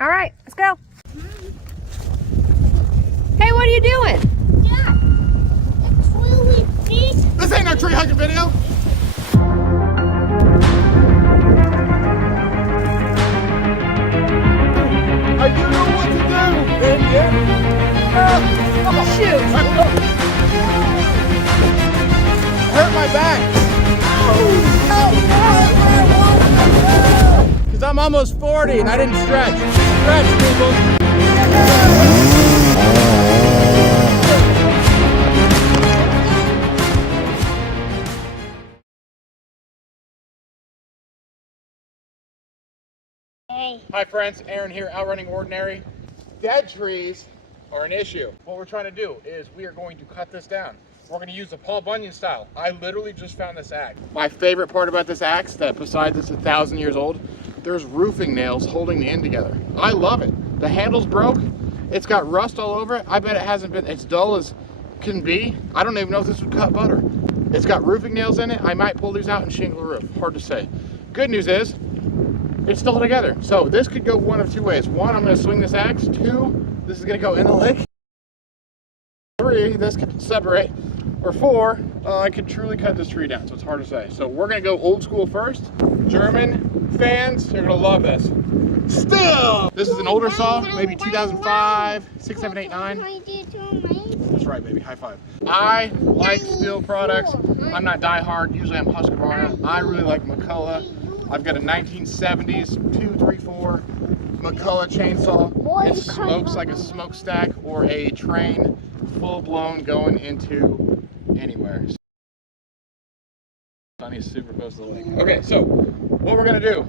All right, let's go. Hey, what are you doing? Yeah, it's really big. This ain't no tree hugging video. You know what to do, Indian. Oh, shoot. Hurt my back. Because I'm almost 40 and I didn't stretch. Stretch, people. Hey. Hi friends, Aaron here, Outrunning Ordinary. Dead trees are an issue. What we're trying to do is we are going to cut this down. We're going to use the Paul Bunyan style. I literally just found this axe. My favorite part about this axe, that besides it's 1,000 years old, there's roofing nails holding the end together. I love it. The handle's broke. It's got rust all over it. I bet it hasn't been, it's dull as can be. I don't even know if this would cut butter. It's got roofing nails in it. I might pull these out and shingle the roof. Hard to say. Good news is, it's still together. So this could go one of two ways. One, I'm going to swing this axe. Two, this is going to go in the lake. Three, this could separate. Or four, I could truly cut this tree down. So it's hard to say. So we're going to go old school first. German fans, you're going to love this. Stihl! This is an older saw, maybe 2005, 6, 7, 8, 9. That's right, baby. High five. I like Stihl products. I'm not die hard. Usually I'm Husqvarna. I really like McCullough. I've got a 1970s 234 McCullough chainsaw. It smokes like a smokestack or a train, full blown going into anywhere. Sunny's super close to the lake. Okay, so what we're gonna do,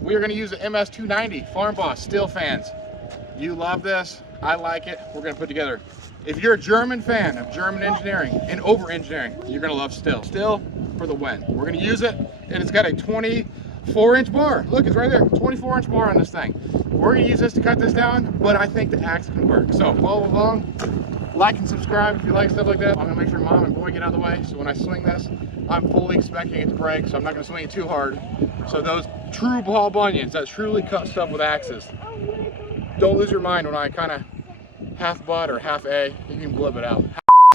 we are gonna use the MS290 Farm Boss Stihl fans. You love this, I like it. We're gonna put together. If you're a German fan of German engineering and over engineering, you're gonna love Stihl. Stihl for the win. We're gonna use it, and it's got a 24-inch bar. Look, it's right there, 24-inch bar on this thing. We're gonna use this to cut this down, but I think the axe can work. So follow along, like and subscribe if you like stuff like that. I'm gonna make sure mom and boy get out of the way, so when I swing this, I'm fully expecting it to break, so I'm not gonna swing it too hard. So those true Paul Bunyans that truly cut stuff with axes, don't lose your mind when I kind of half butt or half A, you can blib it out.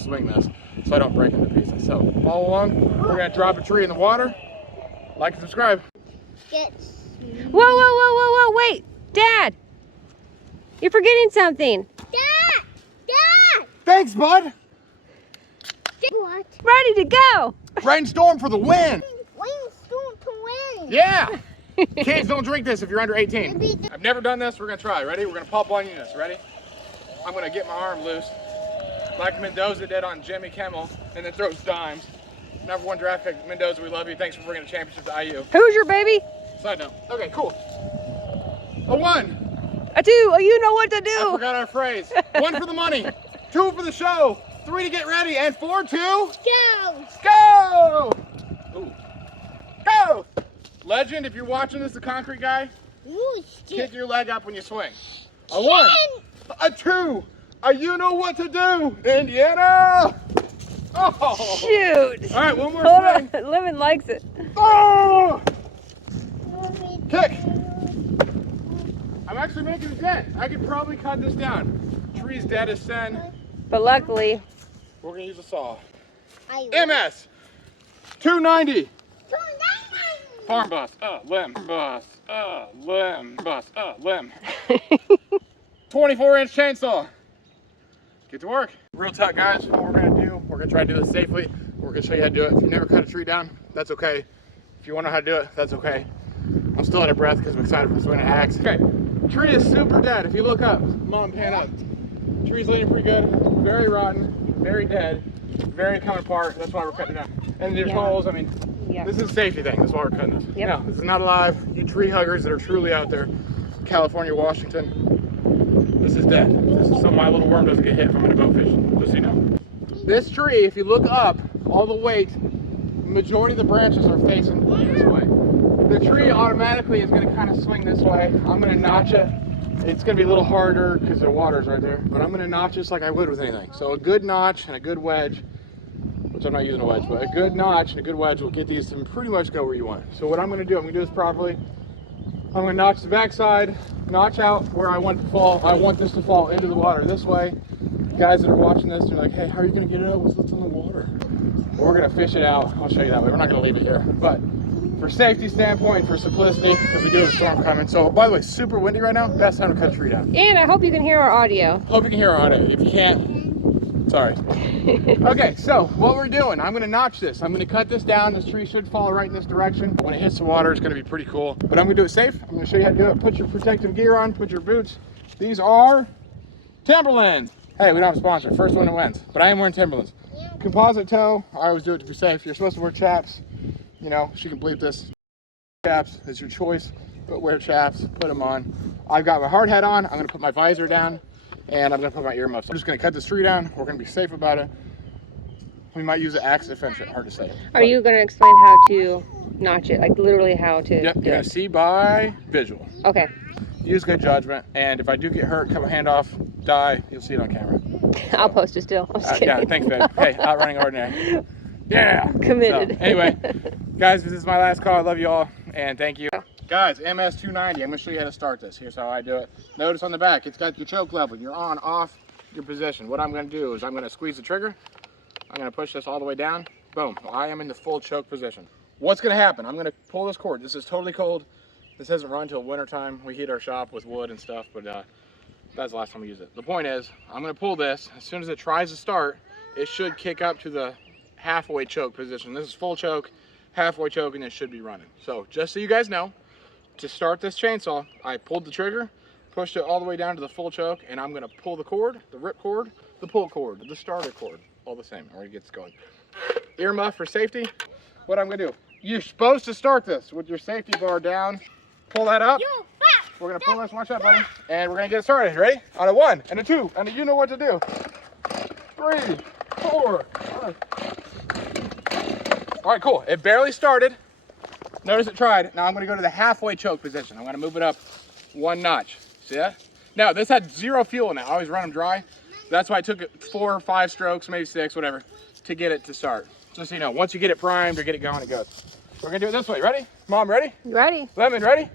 Swing this so I don't break into pieces. So follow along, we're gonna drop a tree in the water. Like and subscribe. Whoa, wait. Dad, you're forgetting something. Dad! Thanks, bud. What? Ready to go. Rainstorm for the win. Rainstorm to win. Yeah. Kids, don't drink this if you're under 18. I've never done this. We're gonna try. Ready? We're gonna Paul Bunyan this. Ready? I'm gonna get my arm loose, like Mendoza did on Jimmy Kimmel, and then throws dimes. #1 draft pick, Mendoza, we love you. Thanks for bringing a championship to IU. Who's your baby? Side note. Okay, cool. A 1. A 2. Oh, you know what to I do. forgot our phrase. 1 for the money, 2 for the show, 3 to get ready, and 4 to Go! go! Ooh. Go! Legend, if you're watching this, the concrete guy, Ooh, kick your leg up when you swing. A 1, a 2, a you know what to do, Indiana! Oh! Shoot. All right, one more Hold swing. on. Lemon likes it. Oh! Kick! I'm actually making a dent. I could probably cut this down. Tree's dead as sin. But luckily, We're gonna use a saw. I MS 290 will. Farm Boss. Limb. Boss. Limb. Boss. Limb. 24-inch chainsaw. Get to work. Real talk, guys. What we're gonna do, we're gonna try to do this safely. We're gonna show you how to do it. If you never cut a tree down, that's okay. If you wanna know how to do it, that's okay. I'm still out of breath because I'm excited for swinging an axe. Okay, tree is super dead. If you look up, mom, pan up. Tree's leaning pretty good. Very rotten, very dead, very coming apart. That's why we're cutting it down. And there's holes. I mean, this is a safety thing. That's why we're cutting this. Yep. No, this is not alive. You tree huggers that are truly out there, California, Washington, this is dead. This is so my little worm doesn't get hit from a boat fish, just so you know. This tree, if you look up, all the weight, majority of the branches are facing this way. The tree automatically is going to kind of swing this way. I'm going to notch it. It's going to be a little harder because the water's right there, but I'm going to notch this like I would with anything. So a good notch and a good wedge, which I'm not using a wedge, but a good notch and a good wedge will get these to pretty much go where you want. So what I'm going to do, I'm going to do this properly. I'm gonna notch the backside, notch out where I want it to fall. I want this to fall into the water this way. Guys that are watching this, they're like, hey, how are you gonna get it out with what's in the water? We're gonna fish it out. I'll show you that way. We're not gonna leave it here. But for safety standpoint, for simplicity, because we do have a storm coming. So by the way, super windy right now, best time to cut a tree down. And I hope you can hear our audio. Hope you can hear our audio. If you can't, sorry. Okay, so what we're doing, I'm gonna notch this. I'm gonna cut this down. This tree should fall right in this direction. When it hits the water, it's gonna be pretty cool. But I'm gonna do it safe. I'm gonna show you how to do it. Put your protective gear on, put your boots. These are Timberland. Hey, we don't have a sponsor. First one that wins. But I am wearing Timberlands. Composite toe. I always do it to be safe. You're supposed to wear chaps. You know, she can bleep this. Chaps is your choice, but wear chaps, put them on. I've got my hard hat on. I'm gonna put my visor down, and I'm gonna put my earmuffs. I'm just gonna cut this tree down. We're gonna be safe about it. We might use an axe to fence it. Hard to say. Are you gonna explain how to notch it, like literally how to? Yep. You're gonna see by visual. Okay. Use good judgment, and if I do get hurt, cut my hand off, die, you'll see it on camera. I'll post it still. I'm just kidding. Yeah, thanks, babe. Hey, Outrunning Ordinary. Yeah. Committed. So, anyway, guys, this is my last call. I love you all, and thank you. Guys, MS290, I'm going to show you how to start this. Here's how I do it. Notice on the back, it's got your choke level. You're on, off, your position. What I'm going to do is I'm going to squeeze the trigger. I'm going to push this all the way down. Boom. I am in the full choke position. What's going to happen? I'm going to pull this cord. This is totally cold. This hasn't run until winter time. We heat our shop with wood and stuff, but that's the last time we use it. The point is, I'm going to pull this. As soon as it tries to start, it should kick up to the halfway choke position. This is full choke, halfway choke, and it should be running. So just so you guys know, to start this chainsaw, I pulled the trigger, pushed it all the way down to the full choke, and I'm going to pull the cord, the rip cord, the pull cord, the starter cord, all the same. Already gets going. Earmuff for safety. What I'm going to do, you're supposed to start this with your safety bar down. Pull that up. We're going to pull this. Watch out, buddy. And we're going to get started. Ready? On a 1 and a 2. And you know what to do. 3, 4, 5. All right, cool. It barely started. Notice it tried. Now I'm going to go to the halfway choke position. I'm going to move it up 1 notch. See that? Now, this had 0 fuel in it. I always run them dry. That's why I took it 4 or 5 strokes, maybe 6, whatever, to get it to start. Just so you know, once you get it primed or get it going, it goes. We're going to do it this way. Ready? Mom, ready? Ready. Lemon, ready?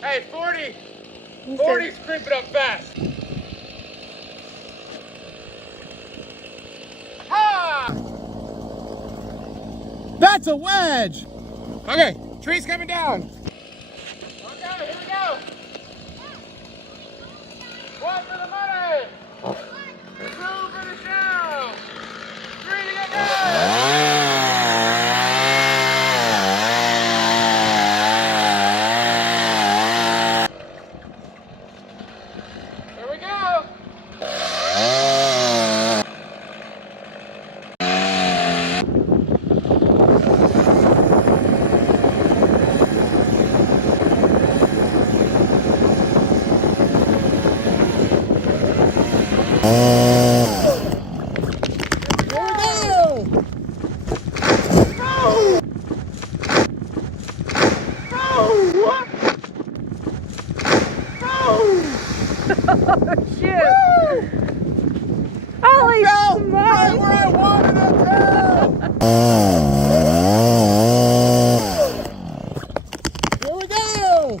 Hey, 40's creeping up fast. Ha! That's a wedge. Okay, tree's coming down. Okay, here we go. 1 for the money. 2 for the show. 3 to get done. Holy Right smokes! where I wanted it to! Here we go!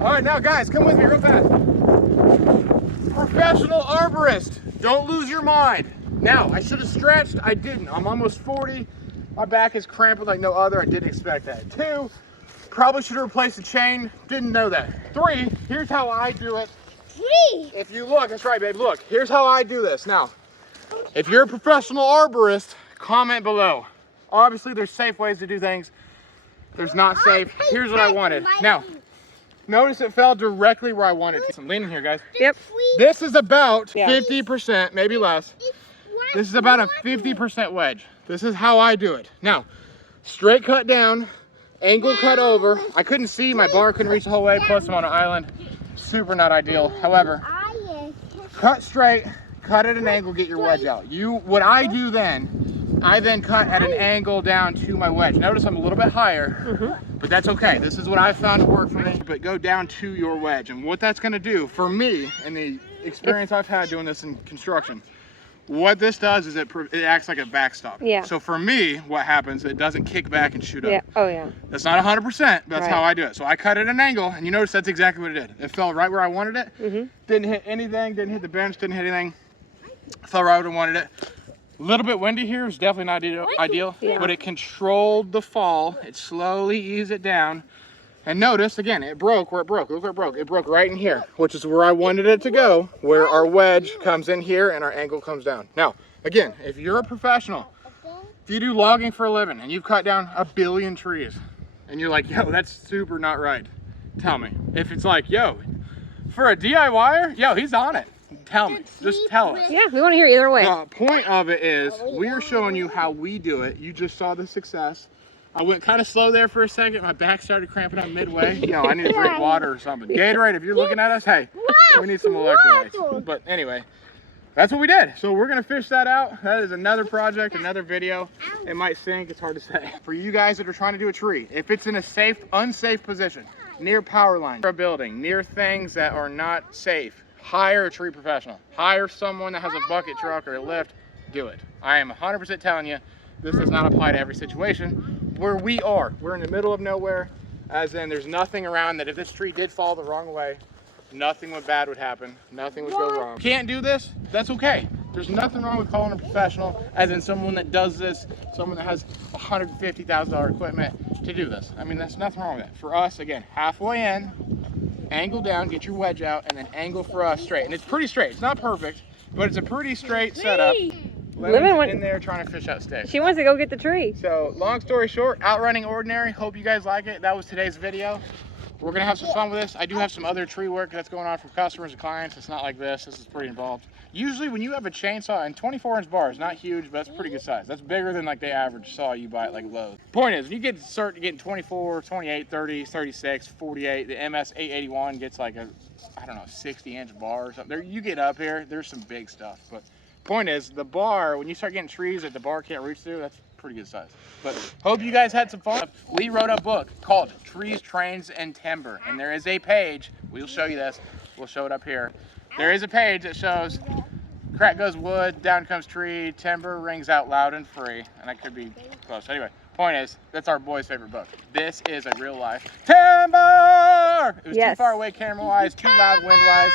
All right, now guys, come with me real fast. Professional arborist, don't lose your mind. Now, I should have stretched, I didn't. I'm almost 40. My back is cramping like no other. I didn't expect that. 2, probably should have replaced the chain. Didn't know that. 3, here's how I do it. 3. If you look, that's right, babe. Look, here's how I do this. Now, if you're a professional arborist, comment below. Obviously, there's safe ways to do things. There's not safe. Here's what I wanted. Now, notice it fell directly where I wanted it. I'm leaning here, guys. Yep. This is about 50%, maybe less. This is about a 50% wedge. This is how I do it. Now, straight cut down, angle cut over. I couldn't see, my bar couldn't reach the whole way, plus I'm on an island. Super not ideal. However, cut straight, cut at an angle, get your wedge out. What I do then, I then cut at an angle down to my wedge. Notice I'm a little bit higher, but that's okay. This is what I found to work for me, but go down to your wedge. And what that's gonna do for me, and the experience I've had doing this in construction, what this does is it acts like a backstop. Yeah. So for me, what happens, it doesn't kick back and shoot up. Yeah. Oh yeah. That's not 100%, but that's how I do it. So I cut at an angle, and you notice that's exactly what it did. It fell right where I wanted it. Didn't hit anything, didn't hit the bench, didn't hit anything. Fell right where I wanted it. A little bit windy here, is definitely not ideal, but it controlled the fall. It slowly eased it down. And notice, again, it broke where it broke. Look where it broke. It broke right in here, which is where I wanted it to go, where our wedge comes in here and our angle comes down. Now, again, if you're a professional, if you do logging for a living and you've cut down 1 billion trees and you're like, yo, that's super not right, tell me. If it's like, yo, for a DIYer, yo, he's on it. Tell me, just tell us. Yeah, we want to hear either way. The point of it is, we're showing you how we do it. You just saw the success. I went kind of slow there for a second. My back started cramping up midway. Yo, I need to drink water or something. Gatorade, if you're looking at us, hey, we need some electrolytes. But anyway, that's what we did. So we're gonna fish that out. That is another project, another video. It might sink, it's hard to say. For you guys that are trying to do a tree, if it's in a safe, unsafe position, near power lines, near a building, near things that are not safe, hire a tree professional. Hire someone that has a bucket truck or a lift, do it. I am 100% telling you, this does not apply to every situation. Where we are, we're in the middle of nowhere, as in there's nothing around that if this tree did fall the wrong way, nothing bad would happen, nothing would go wrong. Can't do this, that's okay. There's nothing wrong with calling a professional, as in someone that does this, someone that has $150,000 equipment to do this. I mean, there's nothing wrong with that. For us, again, halfway in, angle down, get your wedge out, and then angle for us straight. And it's pretty straight, it's not perfect, but it's a pretty straight setup. Living in there trying to fish out sticks. She wants to go get the tree. So long story short, Outrunning Ordinary. Hope you guys like it. That was today's video. We're gonna have some fun with this. I do have some other tree work that's going on for customers and clients. It's not like this. This is pretty involved. Usually when you have a chainsaw, and 24-inch bar is not huge, but it's pretty good size. That's bigger than like the average saw you buy at like Lowe's. Point is, you start getting 24, 28, 30, 36, 48. The MS 881 gets like a, I don't know, 60-inch bar or something. You get up here, there's some big stuff. But point is, the bar, when you start getting trees that the bar can't reach through, that's pretty good size. But hope you guys had some fun. We wrote a book called Trees, Trains, and Timber, and there is a page, we'll show you this, we'll show it up here. There is a page that shows crack goes wood, down comes tree, timber rings out loud and free, and I could be close. Anyway, point is, that's our boy's favorite book. This is a real life timber! It was too far away camera-wise, too loud wind-wise,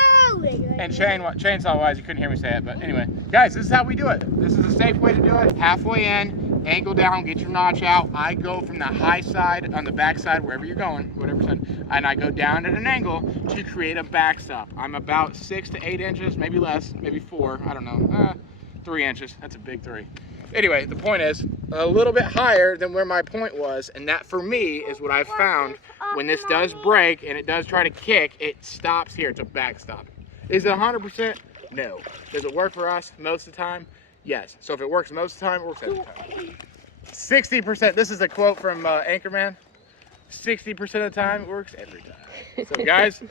and chainsaw-wise, you couldn't hear me say it. But anyway, guys, this is how we do it. This is a safe way to do it. Halfway in, angle down, get your notch out. I go from the high side on the back side, wherever you're going, whatever side, and I go down at an angle to create a backstop. I'm about 6 to 8 inches, maybe less, maybe 4, I don't know, 3 inches. That's a big 3. Anyway, the point is a little bit higher than where my point was, and that for me is what I've found. When this does break and it does try to kick, it stops here. It's a backstop. Is it 100%? No. Does it work for us most of the time? Yes. So if it works most of the time, it works every time. 60%, this is a quote from Anchorman. 60% of the time, it works every time. So guys,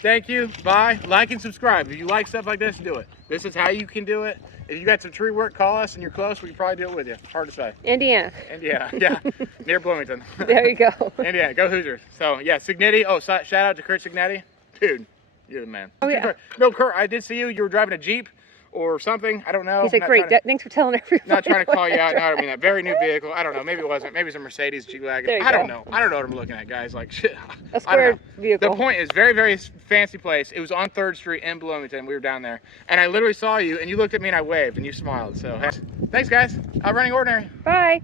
thank you, bye. Like and subscribe. If you like stuff like this, do it. This is how you can do it. If you got some tree work, call us and you're close, we can probably do it with you. Hard to say. Indiana. Indiana, yeah. Near Bloomington. There you go. Indiana, go Hoosiers. So yeah, Cignetti. Oh, shout out to Kurt Cignetti. Dude, you're the man. Oh yeah. No, Kurt, I did see you. You were driving a Jeep or something. I don't know. He's like, great, thanks for telling everybody. Not trying to call you out. No, I don't mean that. Very new vehicle. I don't know. Maybe it wasn't. Maybe it's a Mercedes G-Wagon. I don't know. I don't know what I'm looking at, guys. Like, shit. A square vehicle. The point is, very, very fancy place. It was on 3rd Street in Bloomington. We were down there. And I literally saw you, and you looked at me, and I waved, and you smiled. So, thanks, guys. Outrunning Ordinary. Bye.